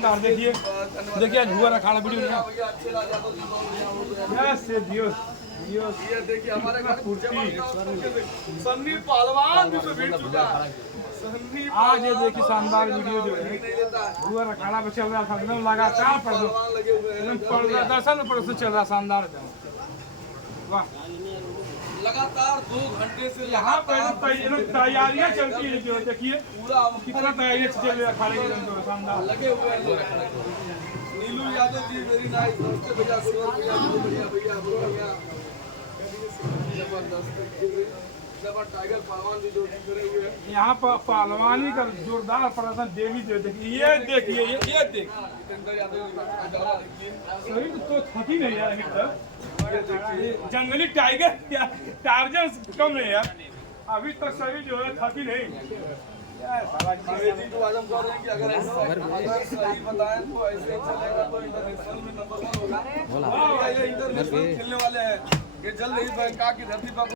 देखिए देखिए जुआ अखाड़ा वीडियो ये देखिए हमारे घर सन्नी पहलवान भी तो भीड़ चुका है। आज ये देखिए शानदार वीडियो जो है जुआ अखाड़ा में चल रहा था एकदम लगातार दर्शन पर चल रहा शानदार वाह। लगातार 2 घंटे से यहाँ पर तैयारियां चलती है जो देखिए पूरा कितना तैयारियां चल रही है अखाड़े के शानदार लगे हुए हैं। नीलू यादव जी वेरी नाइस, नमस्ते भैया, सुवर भैया, भैया भैया भैया जबरदस्त टाइगर पहलवान भी जो खड़े हुए हैं। यहाँ पर पहलवानी का जोरदार प्रदर्शन देवी जो देखिए ये देखिए ये देखिए जितेंद्र यादव शरीर तो थकी नहीं यार जंगली टाइगर टार्जन कम नहीं यार अभी तक शरीर जो है थकी नहीं। तो आजम कह रहे हैं कि अगर सही बताएं तो ऐसे चलेगा तो इंटरनेशनल में नंबर 1 होगा। ये इंटरनेशनल खेलने वाले हैं, ये जल्द ही बैंकॉक की धरती पर